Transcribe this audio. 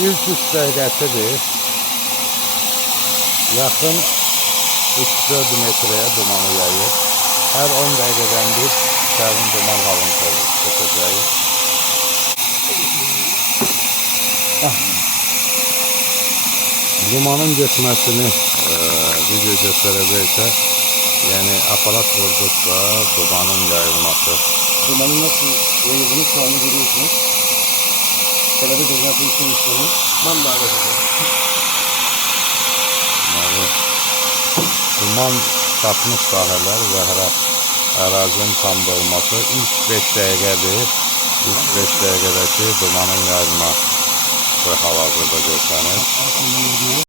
İlk 3 dəqiqəsidir. Yaxın 3-4 metreye dumanı yayır. Her 10 dəqiqədən bir sərin duman halını çəkəcəyik. Dumanın getməsini video göstərəcəksə, yəni aparat vurdukça dumanın yayılması. Dumanın nasıl yayıldığını şu anda görüyorsunuz. Şöyle bir yapı için istiyorum. Ben de arayacağım. Yani, duman çatmış sahələr və ərazinin tam dolması ilk 5 dəqiqədir. İlk 5 dəqiqədəki dumanın yayılması hal-hazırda görsənir.